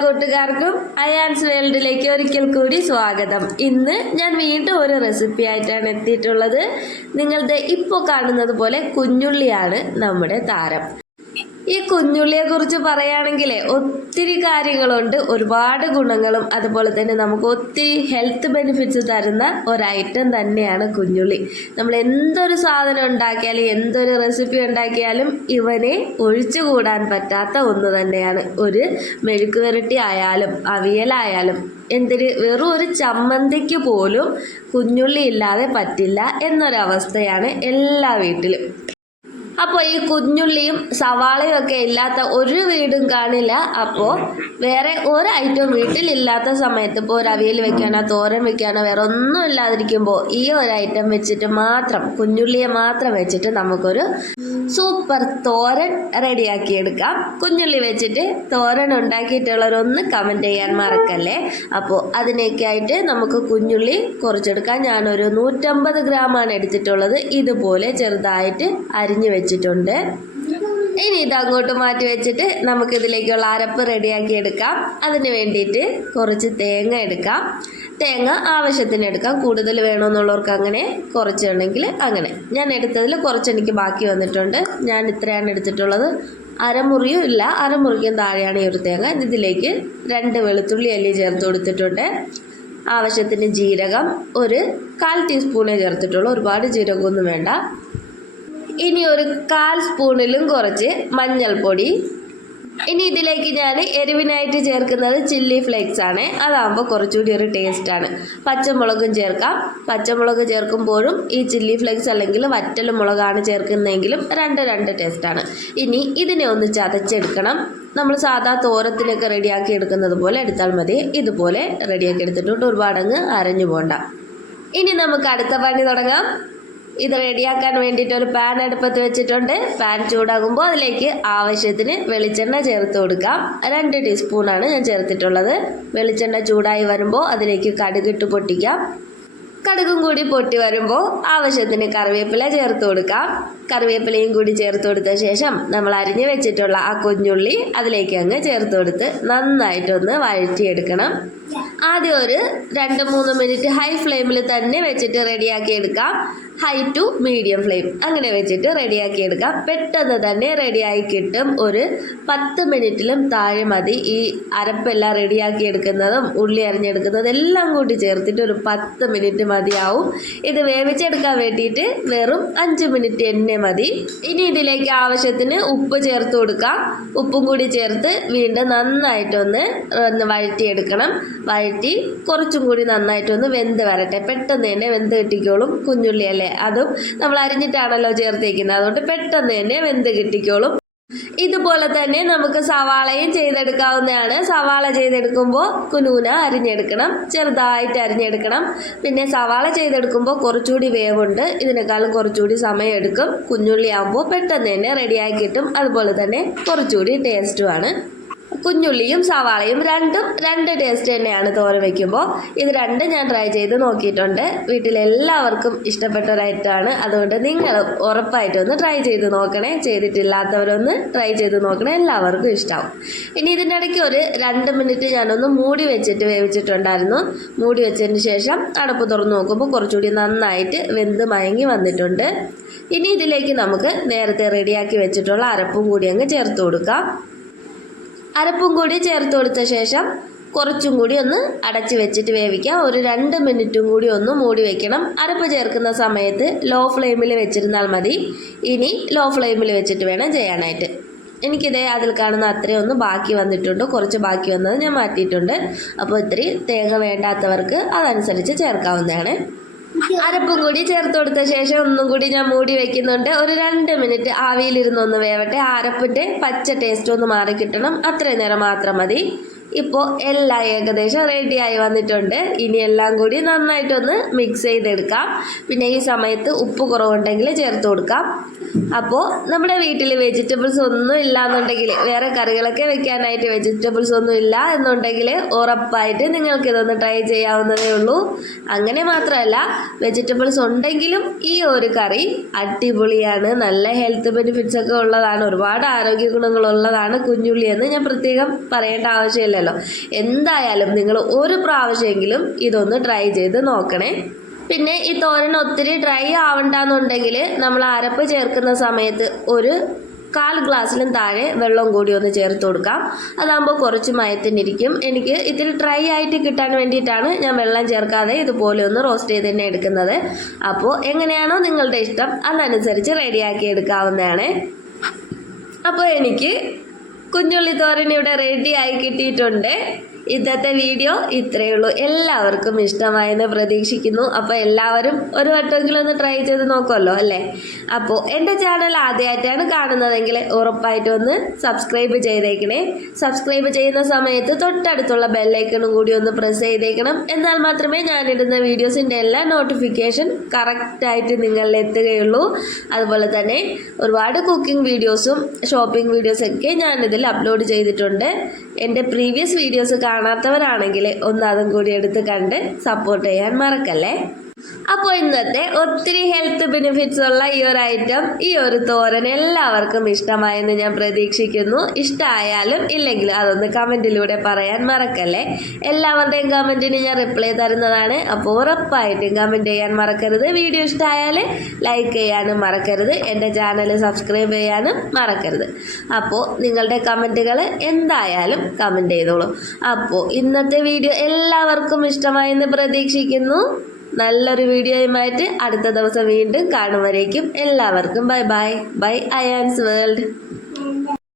കൂട്ടുകാർക്കും അയാൻസ് വേൾഡിലേക്ക് ഒരിക്കൽ കൂടി സ്വാഗതം. ഇന്ന് ഞാൻ വീണ്ടും ഒരു റെസിപ്പി ആയിട്ടാണ് എത്തിയിട്ടുള്ളത്. നിങ്ങളുടെ ഇപ്പോൾ കാണുന്നത് പോലെ കുഞ്ഞുള്ളിയാണ് നമ്മുടെ താരം. ഈ കുഞ്ഞുള്ളിയെ കുറിച്ച് പറയുകയാണെങ്കിൽ ഒത്തിരി കാര്യങ്ങളുണ്ട് ഒരുപാട് ഗുണങ്ങളും അതുപോലെ തന്നെ നമുക്ക് ഒത്തിരി ഹെൽത്ത് ബെനിഫിറ്റ്സ് തരുന്ന ഒരു ഐറ്റം തന്നെയാണ് കുഞ്ഞുള്ളി. നമ്മൾ എന്തൊരു സാധനം ഉണ്ടാക്കിയാലും എന്തൊരു റെസിപ്പി ഉണ്ടാക്കിയാലും ഇവനെ ഒഴിച്ചുകൂടാൻ പറ്റാത്ത ഒന്ന് തന്നെയാണ്. ഒരു മെഴുക്ക് വരട്ടി ആയാലും അവിയലായാലും എന്തിന് വെറും ഒരു ചമ്മന്തിക്ക് പോലും കുഞ്ഞുള്ളി ഇല്ലാതെ പറ്റില്ല എന്നൊരവസ്ഥയാണ് എല്ലാ വീട്ടിലും. അപ്പോൾ ഈ കുഞ്ഞുള്ളിയും സവാളയും ഒക്കെ ഇല്ലാത്ത ഒരു വീടും കാണില്ല. അപ്പോൾ വേറെ ഒരു ഐറ്റം വീട്ടിലില്ലാത്ത സമയത്ത് ഇപ്പോൾ ഒരു അവിയൽ വെക്കാനോ തോരൻ വെക്കാനോ വേറെ ഒന്നും ഇല്ലാതിരിക്കുമ്പോൾ ഈ ഒരു ഐറ്റം വെച്ചിട്ട് മാത്രം കുഞ്ഞുള്ളിയെ മാത്രം വെച്ചിട്ട് നമുക്കൊരു സൂപ്പർ തോരൻ റെഡിയാക്കി എടുക്കാം. കുഞ്ഞുള്ളി വെച്ചിട്ട് തോരൻ ഉണ്ടാക്കിയിട്ടുള്ളവരൊന്ന് കമന്റ് ചെയ്യാൻ മറക്കല്ലേ? അപ്പോൾ അതിനൊക്കെ ആയിട്ട് നമുക്ക് കുഞ്ഞുള്ളി കുറച്ചെടുക്കാം. ഞാനൊരു നൂറ്റമ്പത് ഗ്രാമാണ് എടുത്തിട്ടുള്ളത്. ഇതുപോലെ ചെറുതായിട്ട് അരിഞ്ഞു വെച്ചിട്ടുണ്ട്. ഇനി ഇത് അങ്ങോട്ട് മാറ്റി വെച്ചിട്ട് നമുക്ക് ഇതിലേക്കുള്ള അരപ്പ് റെഡിയാക്കി എടുക്കാം. അതിന് വേണ്ടിയിട്ട് കുറച്ച് തേങ്ങ എടുക്കാം. തേങ്ങ ആവശ്യത്തിന് എടുക്കാം. കൂടുതൽ വേണമെന്നുള്ളവർക്ക് അങ്ങനെ കുറച്ചുണ്ടെങ്കിൽ അങ്ങനെ. ഞാൻ എടുത്തതിൽ കുറച്ച് എനിക്ക് ബാക്കി വന്നിട്ടുണ്ട്. ഞാൻ ഇത്രയാണ് എടുത്തിട്ടുള്ളത്. അരമുറിയും ഇല്ല. അരമുറിക്കും താഴെയാണ് ഈ ഒരു തേങ്ങ. ഇതിലേക്ക് രണ്ട് വെളുത്തുള്ളി അല്ലി ചേർത്ത് കൊടുത്തിട്ടുണ്ട്. ആവശ്യത്തിന് ജീരകം ഒരു കാൽ ടീസ്പൂണേ ചേർത്തിട്ടുള്ളൂ. ഒരുപാട് ജീരകമൊന്നും വേണ്ട. ഇനി ഒരു കാൽ സ്പൂണിലും കുറച്ച് മഞ്ഞൾപ്പൊടി. ഇനി ഇതിലേക്ക് ഞാൻ എരിവിനായിട്ട് ചേർക്കുന്നത് ചില്ലി ഫ്ലേക്സ് ആണ്. അതാകുമ്പോൾ കുറച്ചുകൂടി ഒരു ടേസ്റ്റാണ് പച്ചമുളകും ചേർക്കാം. പച്ചമുളക് ചേർക്കുമ്പോഴും ഈ ചില്ലി ഫ്ലേക്സ് അല്ലെങ്കിൽ വറ്റൽ മുളകാണ് ചേർക്കുന്നതെങ്കിലും രണ്ട് രണ്ട് ടേസ്റ്റാണ് ഇനി ഇതിനെ ഒന്ന് ചതച്ചെടുക്കണം. നമ്മൾ സാധാ തോരത്തിനൊക്കെ റെഡിയാക്കി എടുക്കുന്നത് പോലെ എടുത്താൽ മതി. ഇതുപോലെ റെഡിയാക്കി എടുത്തിട്ടുണ്ട് ഒരുപാടങ്ങ് അരഞ്ഞു പോകണ്ട ഇനി നമുക്ക് അടുത്ത പണി തുടങ്ങാം. ഇത് റെഡിയാക്കാൻ വേണ്ടിയിട്ട് ഒരു പാൻ അടുപ്പത്ത് വെച്ചിട്ടുണ്ട്. പാൻ ചൂടാകുമ്പോൾ അതിലേക്ക് ആവശ്യത്തിന് വെളിച്ചെണ്ണ ചേർത്ത് കൊടുക്കാം. രണ്ട് ടീസ്പൂണാണ് ഞാൻ ചേർത്തിട്ടുള്ളത്. വെളിച്ചെണ്ണ ചൂടായി വരുമ്പോൾ അതിലേക്ക് കടുകിട്ട് പൊട്ടിക്കാം. കടുകും കൂടി പൊട്ടി വരുമ്പോൾ ആവശ്യത്തിന് കറിവേപ്പില ചേർത്ത് കൊടുക്കാം. കറിവേപ്പിലയും കൂടി ചേർത്ത് കൊടുത്ത ശേഷം നമ്മൾ അരിഞ്ഞു വെച്ചിട്ടുള്ള ആ കുഞ്ഞുള്ളി അതിലേക്ക് അങ്ങ് ചേർത്ത് കൊടുത്ത് നന്നായിട്ടൊന്ന് വഴറ്റിയെടുക്കണം. ആദ്യം ഒരു രണ്ട് മൂന്ന് മിനിറ്റ് ഹൈ ഫ്ലെയിമിൽ തന്നെ വെച്ചിട്ട് റെഡിയാക്കി എടുക്കാം. ഹൈ ടു മീഡിയം ഫ്ലെയിം അങ്ങനെ വെച്ചിട്ട് റെഡിയാക്കി എടുക്കാം. പെട്ടെന്ന് തന്നെ റെഡിയായി കിട്ടും. ഒരു പത്ത് മിനിറ്റിലും താഴെ മതി. ഈ അരപ്പെല്ലാം റെഡിയാക്കി എടുക്കുന്നതും ഉള്ളി അരിഞ്ഞെടുക്കുന്നതും എല്ലാം കൂടി ചേർത്തിട്ട് ഒരു പത്ത് മിനിറ്റ് മതിയാവും. ഇത് വേവിച്ചെടുക്കാൻ വേണ്ടിയിട്ട് വെറും അഞ്ച് മിനിറ്റ് എന്നെ മതി. ഇനി ഇതിലേക്ക് ആവശ്യത്തിന് ഉപ്പ് ചേർത്ത് കൊടുക്കാം. ഉപ്പും കൂടി ചേർത്ത് വീണ്ടും നന്നായിട്ടൊന്ന് ഒന്ന് വഴറ്റിയെടുക്കണം. വഴറ്റി കുറച്ചും കൂടി നന്നായിട്ടൊന്ന് വെന്ത് വരട്ടെ. പെട്ടെന്ന് തന്നെ വെന്ത് കിട്ടിക്കോളും കുഞ്ഞുള്ളി അല്ലേ? അതും നമ്മൾ അരിഞ്ഞിട്ടാണല്ലോ ചേർത്തേക്കുന്നത്. അതുകൊണ്ട് പെട്ടെന്ന് തന്നെ വെന്ത് കിട്ടിക്കോളും. ഇതുപോലെ തന്നെ നമുക്ക് സവാളയും ചെയ്തെടുക്കാവുന്നതാണ്. സവാള ചെയ്തെടുക്കുമ്പോൾ കുനൂന അരിഞ്ഞെടുക്കണം. ചെറുതായിട്ട് അരിഞ്ഞെടുക്കണം. പിന്നെ സവാള ചെയ്തെടുക്കുമ്പോൾ കുറച്ചുകൂടി വേവുണ്ട്. ഇതിനേക്കാളും കുറച്ചുകൂടി സമയം എടുക്കും കുഞ്ഞുള്ളി ആകുമ്പോൾ പെട്ടെന്ന് തന്നെ റെഡിയാക്കിയിട്ടും അതുപോലെ തന്നെ കുറച്ചുകൂടി ടേസ്റ്റുമാണ് കുഞ്ഞുള്ളിയും സവാളയും രണ്ടും രണ്ട് ടേസ്റ്റ് തന്നെയാണ് തോരൻ വയ്ക്കുമ്പോൾ ഇത് രണ്ടും ഞാൻ ട്രൈ ചെയ്ത് നോക്കിയിട്ടുണ്ട്. വീട്ടിലെല്ലാവർക്കും ഇഷ്ടപ്പെട്ട ഒരു ഐറ്റമാണ് അതുകൊണ്ട് നിങ്ങൾ ഉറപ്പായിട്ടൊന്ന് ട്രൈ ചെയ്ത് നോക്കണേ. ചെയ്തിട്ടില്ലാത്തവരൊന്ന് ട്രൈ ചെയ്ത് നോക്കണേ. എല്ലാവർക്കും ഇഷ്ടമാവും ഇനി ഇതിന്റെ ഇടയ്ക്ക് ഒരു രണ്ട് മിനിറ്റ് ഞാനൊന്ന് മൂടി വെച്ചിട്ട് വേവിച്ചിട്ടുണ്ടായിരുന്നു. മൂടി വെച്ചതിന് ശേഷം അടപ്പ് തുറന്ന് നോക്കുമ്പോൾ കുറച്ചുകൂടി നന്നായിട്ട് വെന്ത് മയങ്ങി വന്നിട്ടുണ്ട്. ഇനി ഇതിലേക്ക് നമുക്ക് നേരത്തെ റെഡിയാക്കി വെച്ചിട്ടുള്ള അരപ്പും കൂടി അങ്ങ് ചേർത്ത് കൊടുക്കാം. അരപ്പും കൂടി ചേർത്ത് കൊടുത്ത ശേഷം കുറച്ചും കൂടി ഒന്ന് അടച്ചു വെച്ചിട്ട് വേവിക്കാം. ഒരു രണ്ട് മിനിറ്റും കൂടി ഒന്ന് മൂടി വെക്കണം. അരപ്പ് ചേർക്കുന്ന സമയത്ത് ലോ ഫ്ലെയിമിൽ വെച്ചിരുന്നാൽ മതി. ഇനി ലോ ഫ്ലെയിമിൽ വെച്ചിട്ട് വേണം ചെയ്യാനായിട്ട്. എനിക്കിതേ അതിൽ കാണുന്ന അത്രയും ഒന്ന് ബാക്കി വന്നിട്ടുണ്ട്. കുറച്ച് ബാക്കി വന്നത് ഞാൻ മാറ്റിയിട്ടുണ്ട്. അപ്പോൾ ഇത്തിരി തേങ്ങ വേണ്ടാത്തവർക്ക് അതനുസരിച്ച് ചേർക്കാവുന്നതാണ്. അരപ്പും കൂടി ചേർത്ത് കൊടുത്ത ശേഷം ഒന്നും കൂടി ഞാൻ മൂടി വെക്കുന്നുണ്ട്. ഒരു രണ്ട് മിനിറ്റ് ആവിയിലിരുന്ന് ഒന്ന് വേവട്ടെ. അരപ്പിന്റെ പച്ച ടേസ്റ്റ് ഒന്ന് മാറി കിട്ടണം. അത്രയും നേരം മാത്രം മതി. ഇപ്പോൾ എല്ലാം ഏകദേശം റെഡിയായി വന്നിട്ടുണ്ട്. ഇനി എല്ലാം കൂടി നന്നായിട്ടൊന്ന് മിക്സ് ചെയ്തെടുക്കാം. പിന്നെ ഈ സമയത്ത് ഉപ്പ് കുറവുണ്ടെങ്കിൽ ചേർത്ത് കൊടുക്കാം. അപ്പോൾ നമ്മുടെ വീട്ടിൽ വെജിറ്റബിൾസ് ഒന്നും ഇല്ല എന്നുണ്ടെങ്കിൽ വേറെ കറികളൊക്കെ വെക്കാനായിട്ട് വെജിറ്റബിൾസ് ഒന്നും ഇല്ല എന്നുണ്ടെങ്കിൽ ഉറപ്പായിട്ട് നിങ്ങൾക്ക് ഇതൊന്ന് ട്രൈ ചെയ്യാവുന്നതേ ഉള്ളൂ. അങ്ങനെ മാത്രമല്ല വെജിറ്റബിൾസ് ഉണ്ടെങ്കിലും ഈ ഒരു കറി അടിപൊളിയാണ്. നല്ല ഹെൽത്ത് ബെനിഫിറ്റ്സ് ഒക്കെ ഉള്ളതാണ്. ഒരുപാട് ആരോഗ്യ ഗുണങ്ങളുള്ളതാണ് കുഞ്ഞുള്ളി എന്ന് ഞാൻ പ്രത്യേകം പറയേണ്ട ആവശ്യമില്ലല്ലോ. അറിയില്ലല്ലോ എന്തായാലും നിങ്ങൾ ഒരു പ്രാവശ്യമെങ്കിലും ഇതൊന്ന് ട്രൈ ചെയ്ത് നോക്കണേ. പിന്നെ ഈ തോരൻ ഒത്തിരി ഡ്രൈ ആവണ്ടെന്നുണ്ടെങ്കിൽ നമ്മൾ അരപ്പ് ചേർക്കുന്ന സമയത്ത് ഒരു കാൽ ഗ്ലാസ്സിലും താഴെ വെള്ളം കൂടി ഒന്ന് ചേർത്ത് കൊടുക്കാം. അതാകുമ്പോൾ കുറച്ച് മയത്തിനിരിക്കും. എനിക്ക് ഇത്തിരി ഡ്രൈ ആയിട്ട് കിട്ടാൻ വേണ്ടിയിട്ടാണ് ഞാൻ വെള്ളം ചേർക്കാതെ ഇതുപോലെ ഒന്ന് റോസ്റ്റ് ചെയ്ത് തന്നെ എടുക്കുന്നത്. അപ്പോൾ എങ്ങനെയാണോ നിങ്ങളുടെ ഇഷ്ടം അതനുസരിച്ച് റെഡിയാക്കി എടുക്കാവുന്നതാണ്. അപ്പോൾ എനിക്ക് കുഞ്ഞുള്ളി തോരൻ ഇവിടെ ആയി കിട്ടിയിട്ടുണ്ട്. ഇന്നത്തെ വീഡിയോ ഇത്രയേ ഉള്ളൂ. എല്ലാവർക്കും ഇഷ്ടമായെന്ന് പ്രതീക്ഷിക്കുന്നു. അപ്പോൾ എല്ലാവരും ഒരു വട്ടമെങ്കിലും ഒന്ന് ട്രൈ ചെയ്ത് നോക്കുമല്ലോ അല്ലേ? അപ്പോൾ എന്റെ ചാനൽ ആദ്യമായിട്ടാണ് കാണുന്നതെങ്കിൽ ഉറപ്പായിട്ടും ഒന്ന് സബ്സ്ക്രൈബ് ചെയ്തേക്കണേ. സബ്സ്ക്രൈബ് ചെയ്യുന്ന സമയത്ത് തൊട്ടടുത്തുള്ള ബെല്ലൈക്കണും കൂടി ഒന്ന് പ്രസ് ചെയ്തേക്കണം. എന്നാൽ മാത്രമേ ഞാനിടുന്ന വീഡിയോസിന്റെ എല്ലാ നോട്ടിഫിക്കേഷൻ കറക്റ്റായിട്ട് നിങ്ങളിൽ എത്തുകയുള്ളൂ. അതുപോലെ തന്നെ ഒരുപാട് കുക്കിംഗ് വീഡിയോസും ഷോപ്പിംഗ് വീഡിയോസൊക്കെ ഞാനിതിൽ അപ്ലോഡ് ചെയ്തിട്ടുണ്ട്. എന്റെ പ്രീവിയസ് വീഡിയോസ് കാണാത്തവരാണെങ്കിൽ ഒന്ന് അതും കൂടി എടുത്ത് കണ്ട് സപ്പോർട്ട് ചെയ്യാൻ മറക്കല്ലേ? അപ്പോൾ ഇന്നത്തെ ഒത്തിരി ഹെൽത്ത് ബെനിഫിറ്റ്സ് ഉള്ള ഈ ഒരു ഐറ്റം ഈ ഒരു തോരൻ എല്ലാവർക്കും ഇഷ്ടമായെന്ന് ഞാൻ പ്രതീക്ഷിക്കുന്നു. ഇഷ്ടമായാലും ഇല്ലെങ്കിലും അതൊന്ന് കമന്റിലൂടെ പറയാൻ മറക്കല്ലേ? എല്ലാവരുടെയും കമന്റിന് ഞാൻ റിപ്ലൈ തരുന്നതാണ്. അപ്പോൾ ഉറപ്പായിട്ടും കമന്റ് ചെയ്യാൻ മറക്കരുത്. വീഡിയോ ഇഷ്ടമായാൽ ലൈക്ക് ചെയ്യാനും മറക്കരുത്. എന്റെ ചാനൽ സബ്സ്ക്രൈബ് ചെയ്യാനും മറക്കരുത്. അപ്പോൾ നിങ്ങളുടെ കമന്റുകൾ എന്തായാലും കമന്റ് ചെയ്തോളൂ. അപ്പോൾ ഇന്നത്തെ വീഡിയോ എല്ലാവർക്കും ഇഷ്ടമായെന്ന് പ്രതീക്ഷിക്കുന്നു. നല്ലൊരു വീഡിയോയുമായിട്ട് അടുത്ത ദിവസം വീണ്ടും കാണും വരേക്കും. എല്ലാവർക്കും bye bye bye Ayaan's world